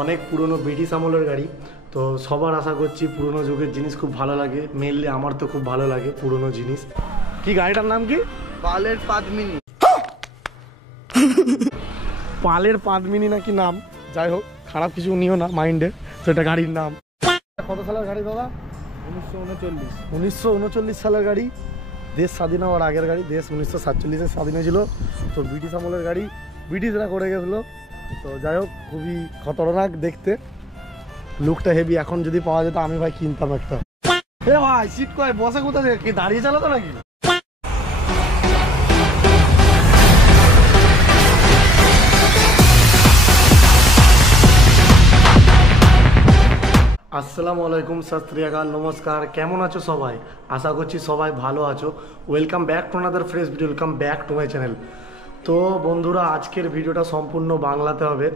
অনেক পুরনো ব্রিটিশ আমলের গাড়ি। তো সবার আশা করছি পুরনো যুগের জিনিস খুব ভালো লাগে। মেনলি আমার তো খুব ভালো লাগে পুরনো জিনিস। কি গাড়িটার নাম কি? পালের পাদমিনী। পালের পাদমিনী নাকি নাম, যাই হোক খারাপ কিছু নিও না মাইন্ডে, তো এটা গাড়ির নাম। কত সালের গাড়ি দাদা? 1939 সালের গাড়ি। দেশ স্বাধীন হওয়ার আগের গাড়ি। দেশ 1947-এ স্বাধীন হয়েছিল। তো ব্রিটিশ আমলের গাড়ি, ব্রিটিশরা করে গেছিলো। তো যাই হোক খুবই খতরনাক দেখতে, লুকটা হেভি। এখন যদি পাওয়া যেত আমি ভাই কিনতাম একটা। এ ভাই সিট কয় বসে কোথায়, কি দাঁড়িয়ে চালাতো নাকি? আসসালামু আলাইকুম, সত শ্রী আকাল, নমস্কার। কেমন আছো সবাই? আশা করছি সবাই ভালো আছো। Welcome back to another fresh video, welcome back to my channel. তো বন্ধুরা, আজকের ভিডিওটা সম্পূর্ণ বাংলাতে হবে।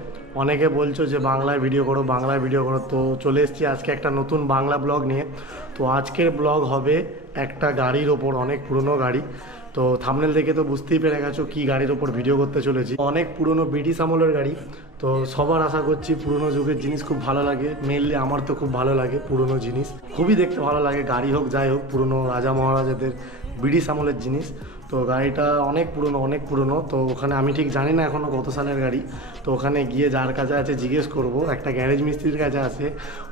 অনেকে বলছো যে বাংলায় ভিডিও করো, বাংলায় ভিডিও করো। তো চলে এসেছি আজকে একটা নতুন বাংলা ব্লগ নিয়ে। তো আজকের ব্লগ হবে একটা গাড়ির ওপর, অনেক পুরনো গাড়ি। তো থাম্বনেল দেখে তো বুঝতেই পেরে গেছো কি গাড়ির ওপর ভিডিও করতে চলেছি। অনেক পুরনো ব্রিটিশ আমলের গাড়ি। তো সবার আশা করছি পুরনো যুগের জিনিস খুব ভালো লাগে। মেনলি আমার তো খুব ভালো লাগে পুরনো জিনিস, খুবই দেখতে ভালো লাগে। গাড়ি হোক যাই হোক, পুরনো রাজা মহারাজাদের ব্রিটিশ আমলের জিনিস। তো গাড়িটা অনেক পুরনো। তো ওখানে আমি ঠিক জানি না এখনও কত সালের গাড়ি। তো ওখানে গিয়ে যার কাছে আছে জিজ্ঞেস করব। একটা গ্যারেজ মিস্ত্রির কাছে আছে,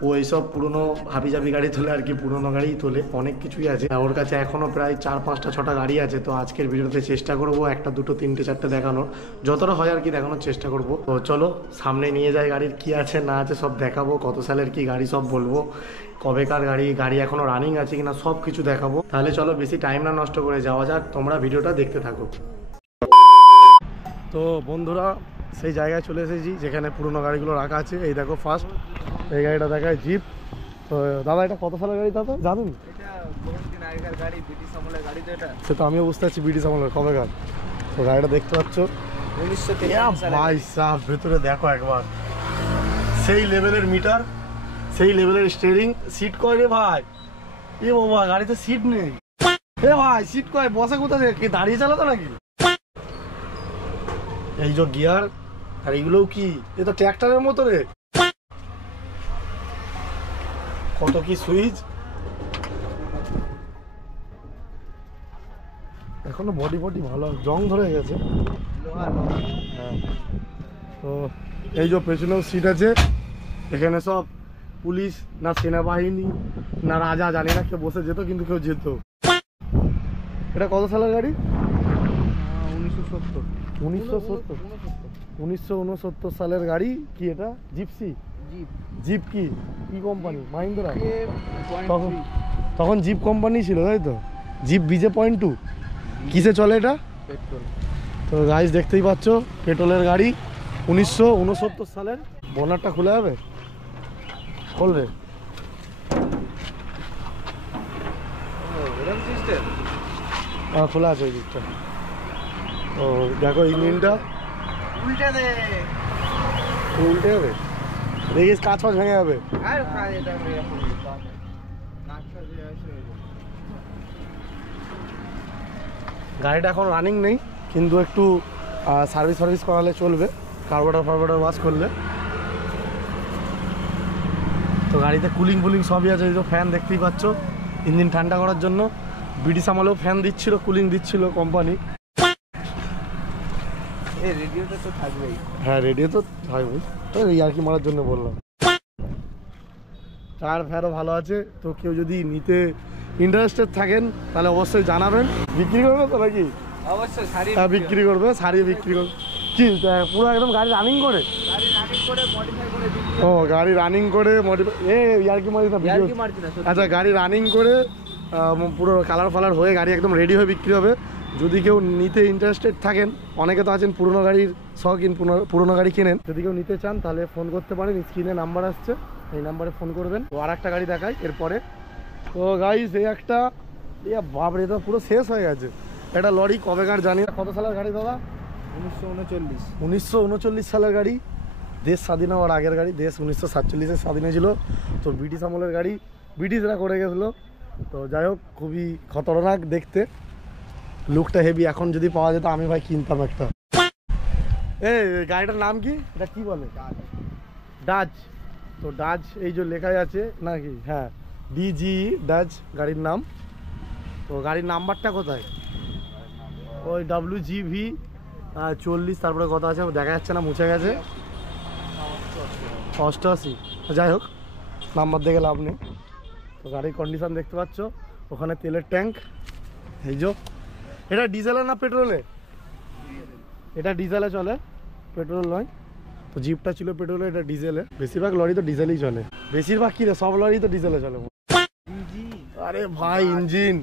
ও এইসব পুরনো হাবিজাবি গাড়ি তোলে আর কি, পুরনো গাড়িই তোলে। অনেক কিছুই আছে ওর কাছে, এখনও প্রায় 4, 5টা, 6টা গাড়ি আছে। তো আজকের ভিডিওতে চেষ্টা করব 1, 2, 3, 4টে দেখানোর, যতটা হয় আর কি দেখানোর চেষ্টা করব। তো চলো সামনে নিয়ে যাই, গাড়ির কি আছে না আছে সব দেখাবো। কত সালের কি গাড়ি সব বলবো, কবেকার গাড়ি এখনও রানিং আছে কিনা সব কিছু দেখাবো। তাহলে চলো বেশি টাইম না নষ্ট করে যাওয়া যাক, তোমরা ভিডিওটা দেখতে থাকো। তো বন্ধুরা, সেই জায়গায় চলে এসেছি যেখানে পুরনো গাড়িগুলো রাখা আছে। এই দেখো ফার্স্ট এই গাড়িটা দেখায়, জিপ। তো দাদা এটা কত সালের গাড়ি দাদা জানেন? সে তো আমিও বুঝতে পারছি, ব্রিটিশ আমলের কবেকার। তো গাড়িটা দেখতে পাচ্ছ 1953 ভেতরে দেখো একবার, সেই লেভেলের মিটার, সেই লেভেলের স্টিয়ারিং। সিট কয় রে ভাই? এ বাবা, গাড়িতে সিট নেই। এ ভাই সিট কয় বসে কোথায়, কি দাঁড়িয়ে চালাতো নাকি? এই যে গিয়ার, আর এগুলোও কি, এ তো ট্র্যাক্টরের মতো রে। কত কি সুইচ, এখনো বডি ভালো, জং ধরে গেছে। হ্যাঁ। তো এই যে পেছনেও সিট আছে। এখানে সব পুলিশ না সেনাবাহিনী না রাজা জানি না কেউ বসে যেত, কিন্তু কেউ যেত। এটা কত সালের গাড়ি? 1969 সালের গাড়ি। কি এটা? জিপসি? জিপ কি কোম্পানি? মাহিন্দ্রা? তখন জিপ কোম্পানি ছিল তাই তো? জিপ BJ.2 কিসে চলে এটা? তো গাইস দেখতেই পাচ্ছ পেট্রোলের গাড়ি, 1969 সালের। বোনারটা খুলে যাবে, খুলবে। হ্যাঁ খোলা আছে ওই দিকটা। ও দেখো ইঞ্জিনটা উল্টে যাবে, দেখিস কাঁচ ভেঙে যাবে। গাড়িটা এখন রানিং নেই, কিন্তু একটু সার্ভিস করালে চলবে, কার্বোরেটর ওয়াশ করলে। তো গাড়িতে কুলিং সবই আছে। এই যে ফ্যান দেখতেই পাচ্ছ, ইঞ্জিন ঠান্ডা করার জন্য। ব্রিটিশ আমলেও ফ্যান দিচ্ছিল, কুলিং দিচ্ছিল কোম্পানি। রেডিওটা তো থাকবেই। হ্যাঁ রেডিও তো থাকবেই, তো আর কি মারার জন্য বললাম। টায়ার ফ্যারও ভালো আছে। তো কেউ যদি নিতে ইন্টারেস্টেড থাকেন তাহলে অবশ্যই জানাবেন। বিক্রি করবে তো নাকি? অবশ্যই হ্যাঁ বিক্রি করবে, সারিয়ে বিক্রি করবে। কি পুরো একদম গাড়ি রানিং করে? ও গাড়ি রানিং করে মডিফাই, ইয়ার্কি মারি না ভিডিও। আচ্ছা গাড়ি রানিং করে পুরো কালার হয়ে গাড়ি একদম রেডি হয়ে বিক্রি হবে। যদি কেউ নিতে ইন্টারেস্টেড থাকেন, অনেকে তো আছেন পুরনো গাড়ির শখিন, পুরনো গাড়ি কেনেন, যদি কেউ নিতে চান তাহলে ফোন করতে পারেন। স্ক্রিনে নাম্বার আসছে, এই নাম্বারে ফোন করবেন। তো আর একটা গাড়ি দেখাই এরপরে। তো গাইস এই একটা, বাপরে এটা পুরো শেষ হয়ে গেছে। এটা লরি, কবেকার জানি না। কত সালের গাড়ি দাদা? 1939 সালের গাড়ি। দেশ স্বাধীন হওয়ার আগের গাড়ি। দেশ 1947-এ স্বাধীন হয়েছিল। তো ব্রিটিশ আমলের গাড়ি, ব্রিটিশরা করে গেছিলো। তো যাই হোক খুবই খতরনাক দেখতে, লুকটা হেভি। এখন যদি পাওয়া যেত আমি ভাই কিনতাম একটা। এই গাড়িটার নাম কি? এটা কি বলে? ডাচ। তো ডাচ এই যে লেখাই আছে নাকি, হ্যাঁ ডিজি ডাচ গাড়ির নাম। তো গাড়ির নাম্বারটা কোথায়? ওই WGV 40, তারপরে কত আছে দেখা যাচ্ছে না, মুছে গেছে। 88। যাই হোক, নাম্বার দেখে লাভ নেই। তো গাড়ির কন্ডিশন দেখতে পাচ্ছ, ওখানে তেলের ট্যাঙ্ক। এই যে এটা ডিজেলে না পেট্রোলে? এটা ডিজেলে চলে, পেট্রোল নয়। তো জিপটা ছিল পেট্রোলে, এটা ডিজেলে। বেশিরভাগ লরি তো ডিজেলেই চলে, বেশিরভাগ কি রে, সব লরি তো ডিজেলে চলে। আরে ভাই ইঞ্জিন,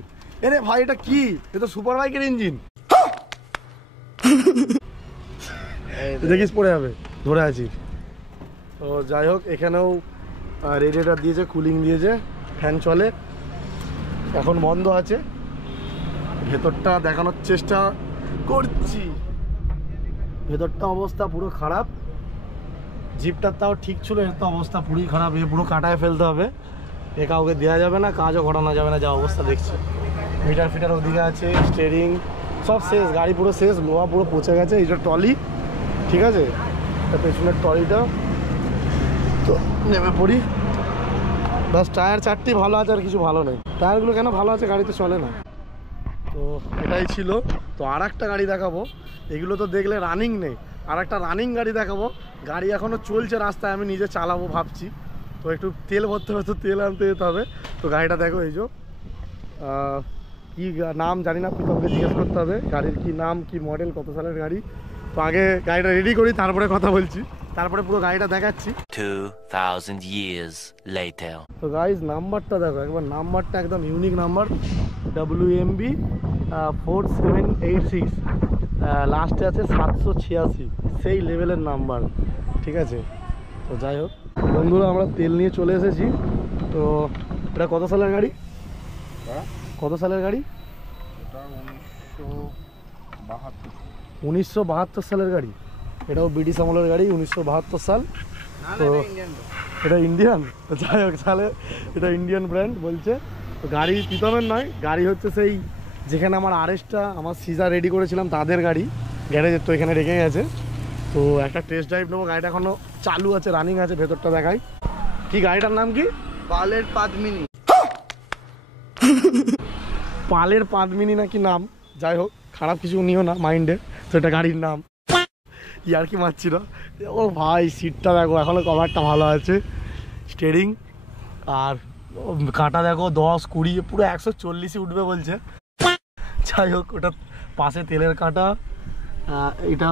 এরে ভাই এটা কি? এটা সুপার বাইকের ইঞ্জিন। দেখিস পড়ে যাবে, ধরে আছি। তো যাই হোক, এখানেও রেডিয়েটার দিয়েছে, কুলিং দিয়েছে, ফ্যান চলে। এখন বন্ধ আছে। ভেতরটা দেখানোর চেষ্টা করছি। ভেতরটা অবস্থা পুরো খারাপ। জিপটার তাও ঠিক ছিল, এর তো অবস্থা পুরোই খারাপ। এ পুরো কাটায় ফেলতে হবে, এ কাউকে দেওয়া যাবে না, কাজও করানো যাবে না যা অবস্থা দেখছি। মিটার ফিটার ওদিকে আছে, স্টিয়ারিং সব শেষ, গাড়ি পুরো শেষ, লোহা পুরো পচে গেছে। এইটা ট্রলি, ঠিক আছে, পেছনের ট্রলিটা। তো নেমে পড়ি। বাস টায়ার চারটি ভালো আছে, আর কিছু ভালো নেই। টায়ারগুলো কেন ভালো আছে, গাড়িতে চলে না। তো এটাই ছিল। তো আর একটা গাড়ি দেখাবো, এগুলো তো দেখলে রানিং নেই, আর একটা রানিং গাড়ি দেখাবো। গাড়ি এখনও চলছে রাস্তায়, আমি নিজে চালাবো ভাবছি। তো একটু তেল ভরতে হবে, তো তেল আনতে যেতে হবে। তো গাড়িটা দেখো, এই যে কী নাম জানি না, প্রীতমকে জিজ্ঞেস করতে হবে গাড়ির কি নাম, কি মডেল, কত সালের গাড়ি। তো আগে গাড়িটা রেডি করি, তারপরে কথা বলছি, তারপরে পুরো গাড়িটা দেখাচ্ছি। 2000 years later. তো গাইজ নাম্বারটা দেখো একবার, নাম্বারটা একদম ইউনিক নাম্বার, WMB 4786, লাস্টে আছে 786, সেই লেভেলের নাম্বার, ঠিক আছে। তো যাই হোক বন্ধুরা, আমরা তেল নিয়ে চলে এসেছি। তো এটা কত সালের গাড়ি? কত সালের গাড়ি? 1972 সালের গাড়ি। এটাও ব্রিটিশ আমলের গাড়ি, 1972 সাল। তো এটা ইন্ডিয়ান। তো যাই হোক, তাহলে এটা ইন্ডিয়ান ব্র্যান্ড বলছে। তো গাড়ি প্রীতমের নয়, গাড়ি হচ্ছে সেই যেখানে আমার আরএসটা, আমার সিজা রেডি করেছিলাম তাদের গাড়ি, গ্যারেজের। তো এখানে রেখে গেছে। তো একটা টেস্ট ড্রাইভ নেবো, গাড়িটা এখনও চালু আছে, রানিং আছে। ভেতরটা দেখাই। কি গাড়িটার নাম কি? পালের পাদমিনি। পালের পাদমিনি নাকি নাম। যাই হোক, খারাপ কিছু নিও না মাইন্ডে। তো এটা গাড়ির নাম, ইয়ার কি মারছি না। ও ভাই সিটটা দেখো, এখনও কভারটা ভালো আছে, স্টিয়ারিং আর কাঁটা দেখো 10 20 পুরো 140ই উঠবে বলছে। যাই হোক, ওটা পাশে তেলের কাঁটা। এটা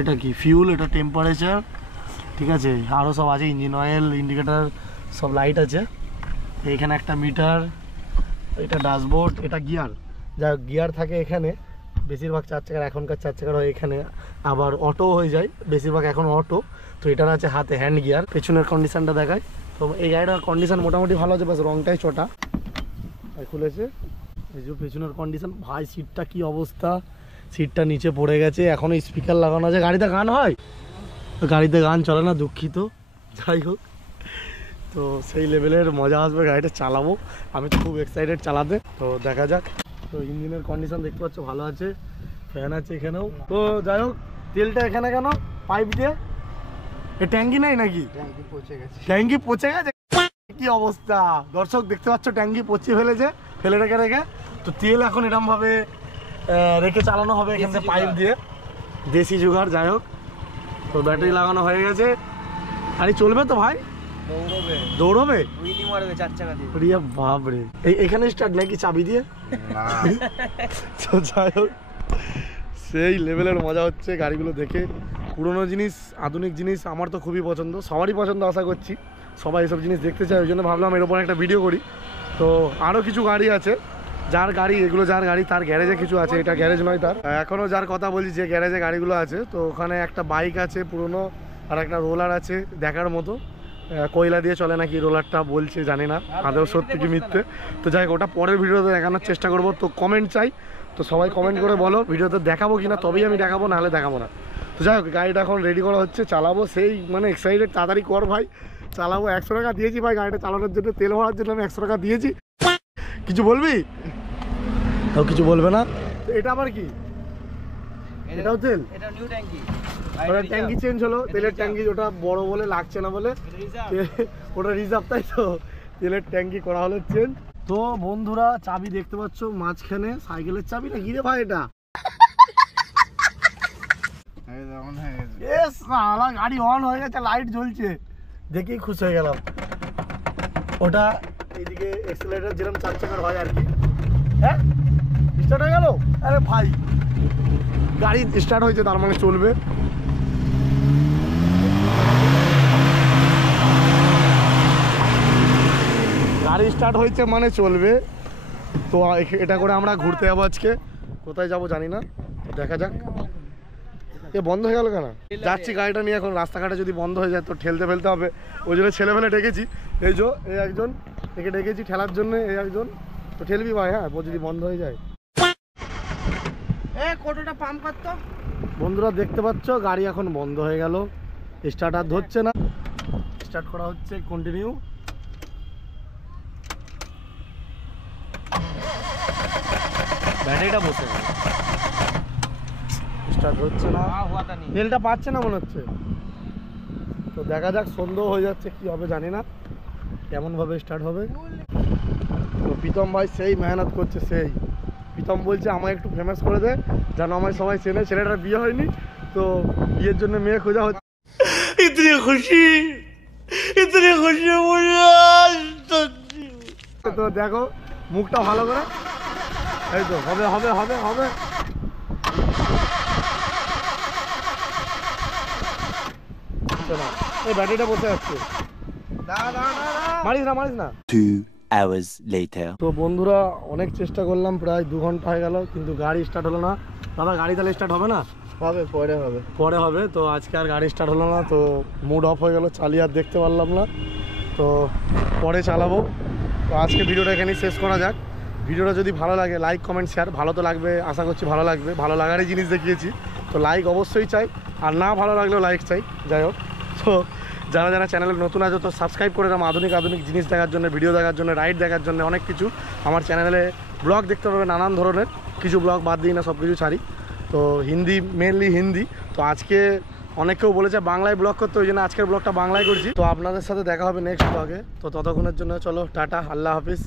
এটা কি ফিউল, এটা টেম্পারেচার, ঠিক আছে। আরও সব আছে, ইঞ্জিন অয়েল, ইন্ডিকেটার, সব লাইট আছে। এইখানে একটা মিটার, এটা ড্যাশবোর্ড, এটা গিয়ার। যা গিয়ার থাকে এখানে বেশিরভাগ 4 চাকার, এখনকার 4 চাকার হয় এখানে, আবার অটো হয়ে যায় বেশিরভাগ এখন অটো। তো এটার আছে হাতে হ্যান্ড গিয়ার। পেছনের কন্ডিশনটা দেখায়। তো এই গাড়িটার কন্ডিশন মোটামুটি ভালো আছে, বাস রংটাই চটা। খুলেছে, এই যে পেছনের কন্ডিশন। ভাই সিটটা কি অবস্থা, সিটটা নিচে পড়ে গেছে। এখনও স্পিকার লাগানো আছে। গাড়িতে গান হয়? গাড়িতে গান চলে না, দুঃখিত। যাই হোক, তো সেই লেভেলের মজা আসবে, গাড়িটা চালাবো। আমি তো খুব এক্সাইটেড চালাতে। তো দেখা যাক। তো ইঞ্জিনের কন্ডিশন দেখতে পাচ্ছ ভালো আছে, ফ্যান আছে এখানেও। তো যাই হোক, তেলটা এখানে কেন পাইপ দিয়ে? এ ট্যাঙ্কি নেই নাকি? ট্যাঙ্কি পচে গেছে। ট্যাঙ্কি পচে গেছে, কি অবস্থা দর্শক দেখতে পাচ্ছ, ট্যাঙ্কি পচিয়ে ফেলেছে, ফেলে রেখে রেখে। তো তেল এখন এরকম ভাবে রেখে চালানো হবে এখান থেকে পাইপ দিয়ে, দেশি জুগাড়। যাই হোক, তো ব্যাটারি লাগানো হয়ে গেছে। গাড়ি চলবে তো ভাই? দৌড়বে, দৌড়বে, উইলি মারবে 4 চাকা দিয়ে। রিয়া বাপরে, এখানে স্টার্ট নাকি চাবি দিয়ে? তো যাই হোক, সেই লেভেলের মজা হচ্ছে গাড়িগুলো দেখে। পুরোনো জিনিস, আধুনিক জিনিস আমার তো খুবই পছন্দ, সবারই পছন্দ আশা করছি। সবাই এসব জিনিস দেখতে চায়, ওই জন্য ভাবলাম এর উপর একটা ভিডিও করি। তো আরও কিছু গাড়ি আছে, যার গাড়ি, এগুলো যার গাড়ি তার গ্যারেজে কিছু আছে। এটা গ্যারেজ নয় তার, এখনও যার কথা বলছি যে গ্যারেজে গাড়িগুলো আছে। তো ওখানে একটা বাইক আছে পুরনো, আর একটা রোলার আছে দেখার মতো। কয়লা দিয়ে চলে নাকি রোলারটা বলছে, জানি না আদৌ সত্যি কি মিথ্যে। তো যাই হোক, ওটা পরের ভিডিওতে দেখানোর চেষ্টা করব। তো কমেন্ট চাই, তো সবাই কমেন্ট করে বলো ভিডিওতে দেখাবো কিনা, তবেই আমি দেখাবো, নাহলে দেখাবো না। তো যাই হোক, গাড়িটা এখন রেডি করা হচ্ছে, চালাবো। সেই মানে এক্সাইটেড, তাড়াতাড়ি কর ভাই, চালাবো। 100 টাকা দিয়েছি ভাই গাড়িটা চালানোর জন্য, তেল ভরার জন্য আমি 100 টাকা দিয়েছি। কিছু বলবি? তাও কিছু বলবে না। তো এটা আবার কি? এটাও তেল? এটা নিউ ট্যাঙ্কি। ওটা ট্যাঙ্কি চেঞ্জ হলো, তেলের ট্যাঙ্কি ওটা বড় বলে লাগছে না বলে ওটা রিজার্ভ, তাই তো তেলের ট্যাঙ্কি করা হলো চেঞ্জ। তো বন্ধুরা চাবি দেখতে পাচ্ছ মাঝখানে, সাইকেলের চাবি না গিরে ভাই এটা গাড়ি অন হয়ে গেছে, লাইট জ্বলছে, দেখেই খুশি হয়ে গেলাম। ওটা এইদিকে এক্সেলারেটর যেরকম 4 চাকার হয় আর কি। হ্যাঁ স্টার্ট হয়ে গেল। আরে ভাই গাড়ি স্টার্ট হয়েছে, তার মানে চলবে। গাড়ি স্টার্ট হয়েছে মানে চলবে। তো এটা করে আমরা ঘুরতে যাবো আজকে, কোথায় যাবো জানি না, দেখা যাক। এ বন্ধ হয়ে গেল কেন? যাচ্ছি গাড়িটা নিয়ে, এখন রাস্তাঘাটে যদি বন্ধ হয়ে যায় তো ঠেলতে ফেলতে হবে, ওই জন্য ছেলেমেলে ডেকেছি। এই একজন একে ডেকেছি ঠেলার জন্য, এই একজন তো ঠেলবি ভাই। হ্যাঁ যদি বন্ধ হয়ে যায়। কোটোটা পাম্প করতো। বন্ধুরা দেখতে পাচ্ছ গাড়ি এখন বন্ধ হয়ে গেল, স্টার্ট আর ধরছে না। স্টার্ট করা হচ্ছে, কন্টিনিউ। ব্যাটারিটা বসে গেল, স্টার্ট হচ্ছে না, তেলটা পাচ্ছে না মনে হচ্ছে। তো দেখা যাক, সন্দেহ হয়ে যাচ্ছে, কি হবে জানি না, কেমনভাবে স্টার্ট হবে। তো প্রীতম ভাই সেই মেহনত করছে, সেই প্রীতম বলছে আমায় একটু ফেমাস করে দে, যেন আমায় সবাই চেনে। ছেলেটার বিয়ে হয়নি, তো বিয়ের জন্য মেয়ে খোঁজা হচ্ছে। ইতনি খুশি তো দেখো মুখটা ভালো করে, এই তো হবে হবে হবে হবে। এই ব্যাটারিটা বসে যাচ্ছে, মারিস না। 2 hours later. তো বন্ধুরা অনেক চেষ্টা করলাম, প্রায় 2 ঘন্টা হয়ে গেল, কিন্তু গাড়ি স্টার্ট হলো না। দাদা গাড়ি তাহলে স্টার্ট হবে না? হবে, পরে হবে। তো আজকে আর গাড়ি স্টার্ট হলো না, তো মুড অফ হয়ে গেল, চালিয়ে আর দেখতে পারলাম না। তো পরে চালাবো। তো আজকে ভিডিওটা এখানেই শেষ করা যাক। ভিডিওটা যদি ভালো লাগে লাইক কমেন্ট শেয়ার, ভালো তো লাগবে, আশা করছি ভালো লাগবে, ভালো লাগারই জিনিস দেখিয়েছি, তো লাইক অবশ্যই চাই, আর না ভালো লাগলেও লাইক চাই। যাই হোক, তো যারা চ্যানেলে নতুন আছে তো সাবস্ক্রাইব করে দাও, আধুনিক জিনিস দেখার জন্য, ভিডিও দেখার জন্য, রাইড দেখার জন্য, অনেক কিছু। আমার চ্যানেলে ব্লগ দেখতে পাবে নানান ধরনের, কিছু ব্লগ বাদ দিই না, সব কিছু ছাড়ি। তো হিন্দি, মেনলি হিন্দি। তো আজকে অনেকেও বলেছে বাংলায় ব্লগ করতে, ওই জন্য আজকের ব্লগটা বাংলায় করছি। তো আপনাদের সাথে দেখা হবে নেক্সট ব্লগে। তো ততক্ষণের জন্য চলো টাটা, আল্লাহ হাফিজ।